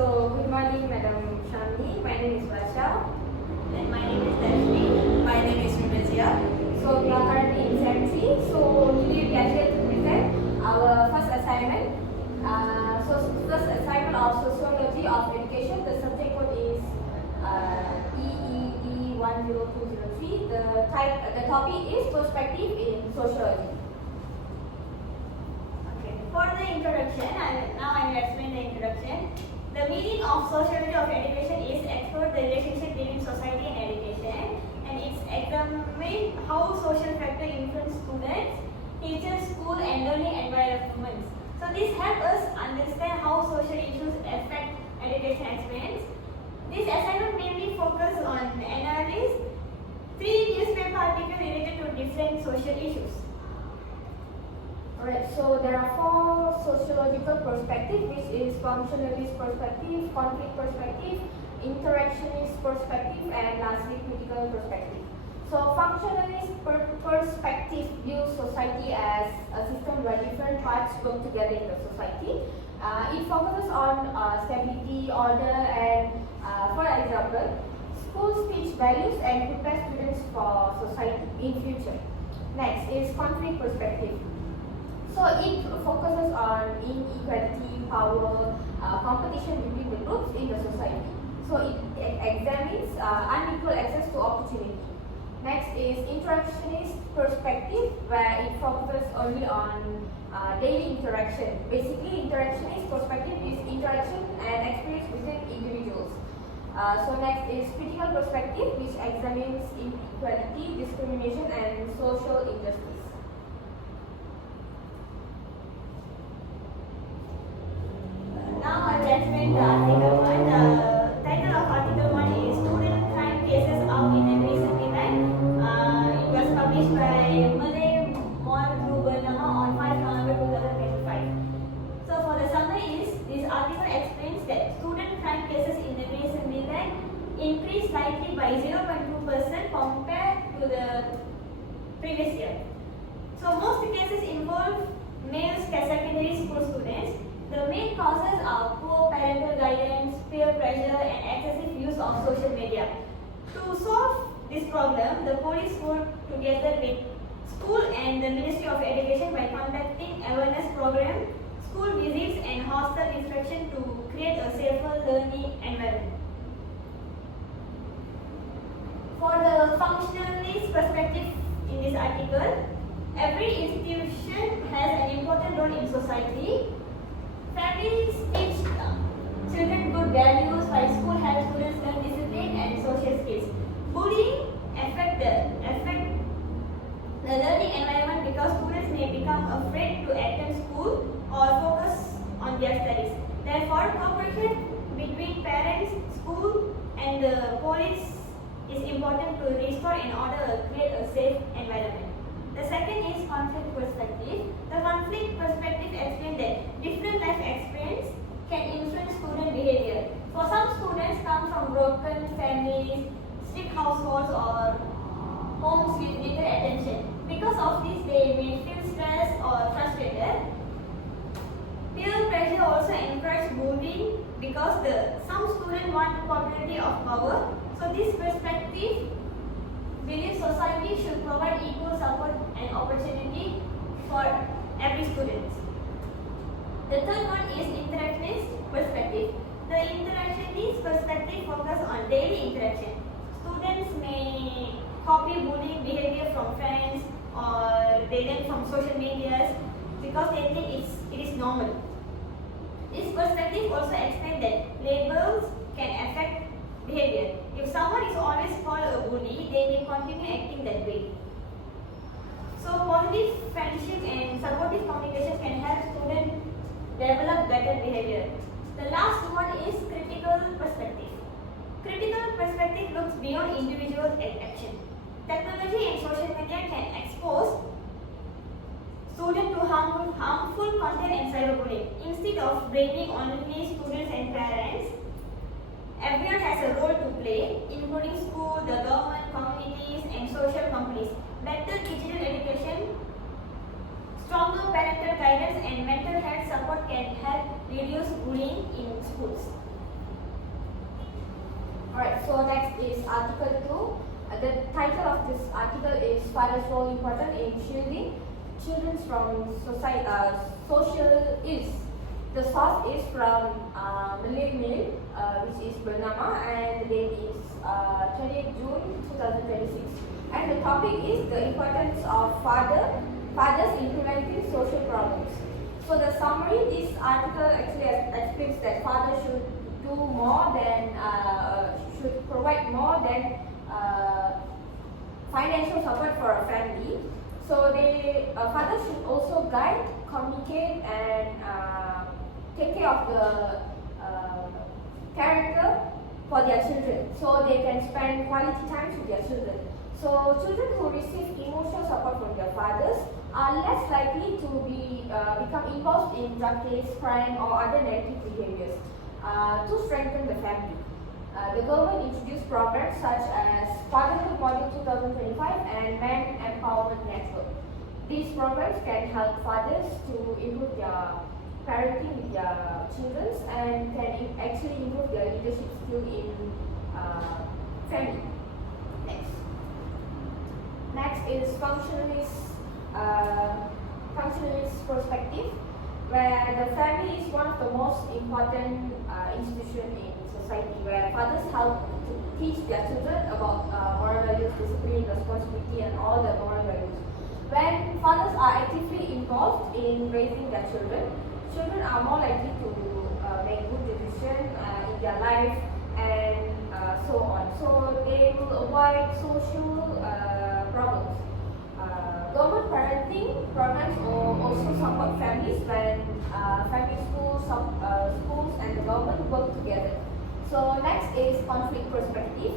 So, good morning, Madam Shamli. My name is Varsha. And my name is Dharshini. My name is Najiah. So, we are currently in Sem 3. So, today we are here to present our first assignment. First assignment of Sociology of Education. The subject code is EED10203. The topic is Perspective in Sociology. Okay. For the introduction, I will explain the introduction. The meaning of sociology of education is explore the relationship between society and education, and it's examine how social factors influence students, teachers, school, and learning environments. So this helps us understand how social issues affect education experience. This assignment mainly focus on analyze 3 newspaper articles related to different social issues. Alright, so there are 4 sociological perspectives, which is functionalist perspective, conflict perspective, interactionist perspective, and lastly critical perspective. So functionalist perspective views society as a system where different parts work together in the society. It focuses on stability, order, and for example, schools teach values and prepare students for society in future. Next is conflict perspective. So it focuses on inequality, power, competition between the groups in the society. So it examines unequal access to opportunity. Next is interactionist perspective, where it focuses only on daily interaction. Basically, interactionist perspective is interaction and experience within individuals. So next is critical perspective, which examines inequality, discrimination, and social injustice. Now I will explain the article 1. The title of article 1 is Student Crime Cases Out in a Recent Event. It was published by Malay Bernama on 5 November 2025. So for the summary is, this article explains that student crime cases in the recent event increased slightly by 0.2% compared to the previous year. So most cases involve male secondary school students. The main causes are poor parental guidance, peer pressure, and excessive use of social media. To solve this problem, the police worked together with school and the Ministry of Education by conducting awareness program, school visits, and hostel inspection to create a safer learning environment. For the functionalist perspective in this article, every institution has an important role in society. Families teach children good values, while school helps students learn discipline and social skills. Bullying affect the learning environment because students may become afraid to attend school or focus on their studies. Therefore, cooperation between parents, school, and the police is important to restore and create a safe environment. The second is conflict perspective. The conflict perspective explains that different life experience can influence student behavior. For some students come from broken families, strict households, or homes with little attention. Because of this, they may feel stressed or frustrated. Peer pressure also encourages bullying because some students want popularity of power. So this perspective believes society should provide equal support and opportunity for every student. The third one is interactionist perspective. The interactionist perspective focuses on daily interaction. Students may copy bullying behavior from friends or they learn from social medias because they think it is normal. This perspective also explains that labels can affect behavior. If someone is always called a bully, they may continue acting that way. So positive friendship and supportive communication can help students develop better behavior. The last one is critical perspective. Critical perspective looks beyond individual action. Technology and social media can expose students to harmful content and cyberbullying. Instead of blaming only students and parents, everyone has a role to play, including school, the government, communities, and social companies. Better digital education, stronger parental guidance, and mental health support can help reduce bullying in schools. is Article 2. The title of this article is Father's Role Important in Shielding Children from Social Ills. The source is from Malay Mail, which is Bernama, and the date is 28 June 2026. And the topic is the importance of fathers in preventing social problems. So the summary, this article actually explains that fathers should do more than should provide more than financial support for a family. So fathers should also guide, communicate, and take care of the character for their children, so they can spend quality time with their children. So children who receive emotional support from their fathers are less likely to become involved in drug case, crime, or other negative behaviors. To strengthen the family, the government introduced programs such as Fatherhood Model 2025 and Man Empowerment Network. These programs can help fathers to improve their parenting with their children and can actually improve their leadership skill in family. Next is functionalist perspective, where the family is one of the most important institutions in society, where fathers help to teach their children about moral values, discipline, responsibility, and all the moral values. When fathers are actively involved in raising their children, children are more likely to make good decisions in their life and so on. So they will avoid social problems. Government parenting programs also support families when family schools and the government work together. So next is conflict perspective.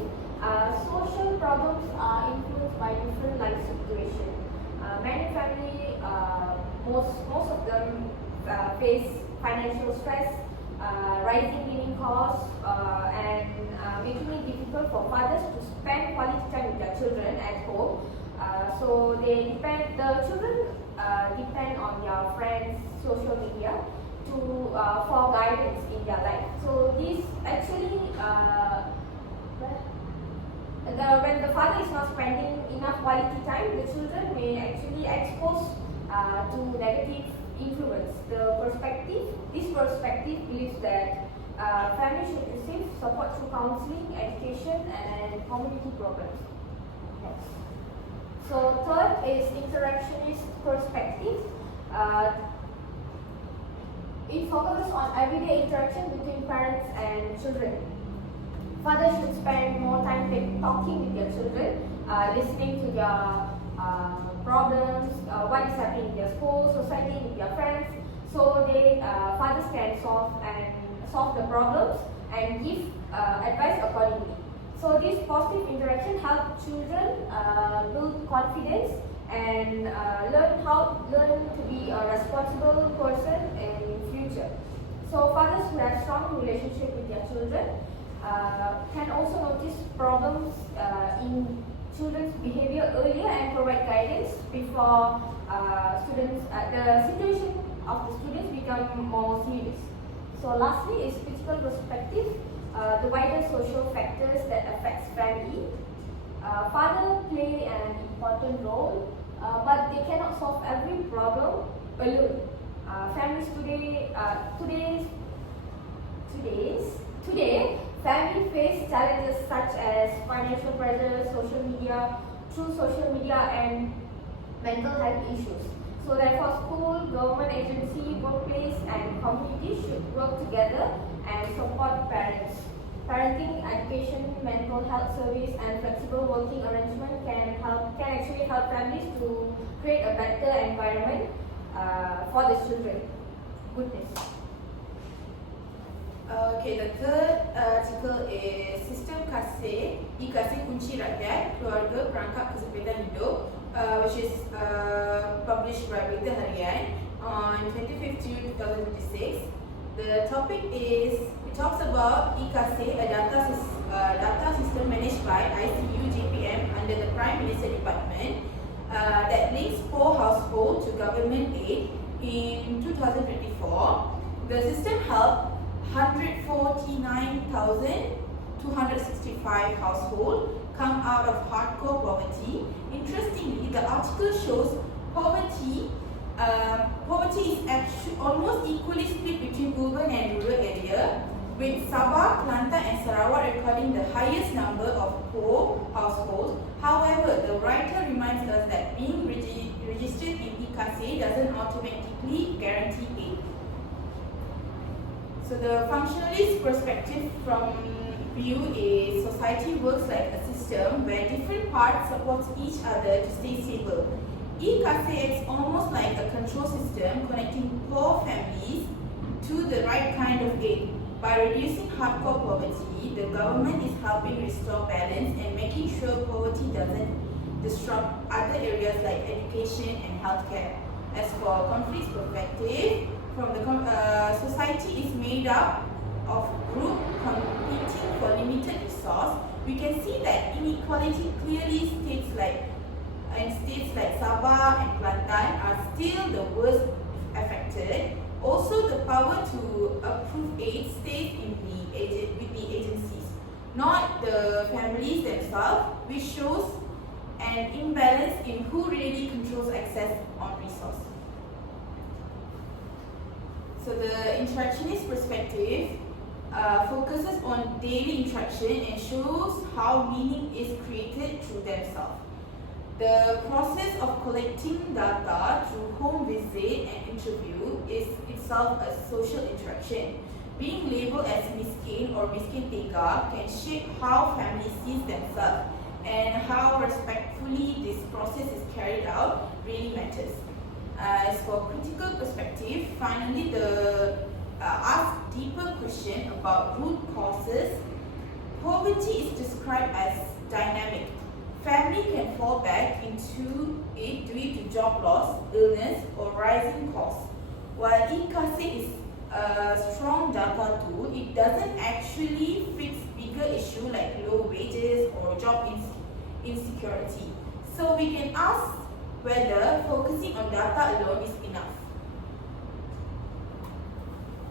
Social problems are influenced by different life situations. Many families, most of them face financial stress, rising living costs, and making it difficult for fathers to spend quality time with their children at home. So the children depend on their friends' social media for guidance in their life. So this actually, when the father is not spending enough quality time, the children may actually expose to negative influence. This perspective believes that families should receive support through counseling, education, and community programs. Next. So third is interactionist perspective. It focuses on everyday interaction between parents and children. Fathers should spend more time talking with their children, listening to their problems, what is happening in their school, society, with their friends, so fathers can solve the problems and give advice accordingly. So this positive interaction helps children build confidence and learn to be a responsible person in future. So fathers who have strong relationship with their children can also notice problems in children's behavior earlier and provide guidance before the situation of the students become more serious. So lastly is critical perspective, the wider social factors that affects family. Fathers play an important role, but they cannot solve every problem alone. Families today, families face challenges such as financial pressure, social media, and mental health issues. So therefore, school, government agency, workplace, and community should work together and support parents. Parenting, education, mental health service, and flexible working arrangement can actually help families to create a better environment for the children. Goodness. Okay, the third article is Sistem Kasih, E-Kasih Kunci Rakyat, Keluarga Perangkap Kesempatan Hidup, which is published by Berita Harian on 25th June 2026. The topic is, it talks about E-Kasih, a data system managed by ICU JPM under the Prime Minister Department that links poor households to government aid in 2024. The system helped 149,250 265 households come out of hardcore poverty. Interestingly, the article shows poverty is almost equally split between urban and rural area, with Sabah, Kelantan and Sarawak recording the highest number of poor households. However, the writer reminds us that being registered in EKASE doesn't automatically guarantee aid. So the functionalist perspective from view is society works like a system where different parts support each other to stay stable. EKASE is almost like a control system connecting poor families to the right kind of aid. By reducing hardcore poverty, the government is helping restore balance and making sure poverty doesn't disrupt other areas like education and healthcare. As for conflict perspective, from the society is made up of groups competing for limited resource. We can see that inequality clearly states like Sabah and Kelantan are still the worst affected. Also, the power to approve aid stays with the agencies, not the families themselves, which shows an imbalance in who really controls access on resources. So the interactionist perspective focuses on daily interaction and shows how meaning is created through themselves. The process of collecting data through home visit and interview is itself a social interaction. Being labeled as miskin or miskin tega can shape how families see themselves, and how respectfully this process is carried out really matters. As for critical perspective, finally the ask deeper question about root causes. Poverty is described as dynamic. Family can fall back into it due to job loss, illness, or rising costs. While EKASE is a strong data tool, it doesn't actually fix bigger issues like low wages or job insecurity. So we can ask whether focusing on data alone is enough.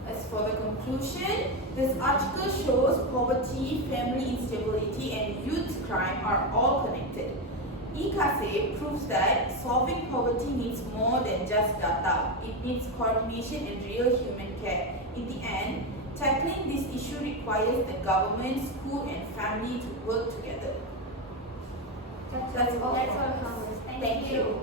As for the conclusion, this article shows poverty, family instability, and youth crime are all connected. EKASE proves that solving poverty needs more than just data. It needs coordination and real human care. In the end, tackling this issue requires the government, school, and family to work together. That's all. That's all, Congress. Thank you.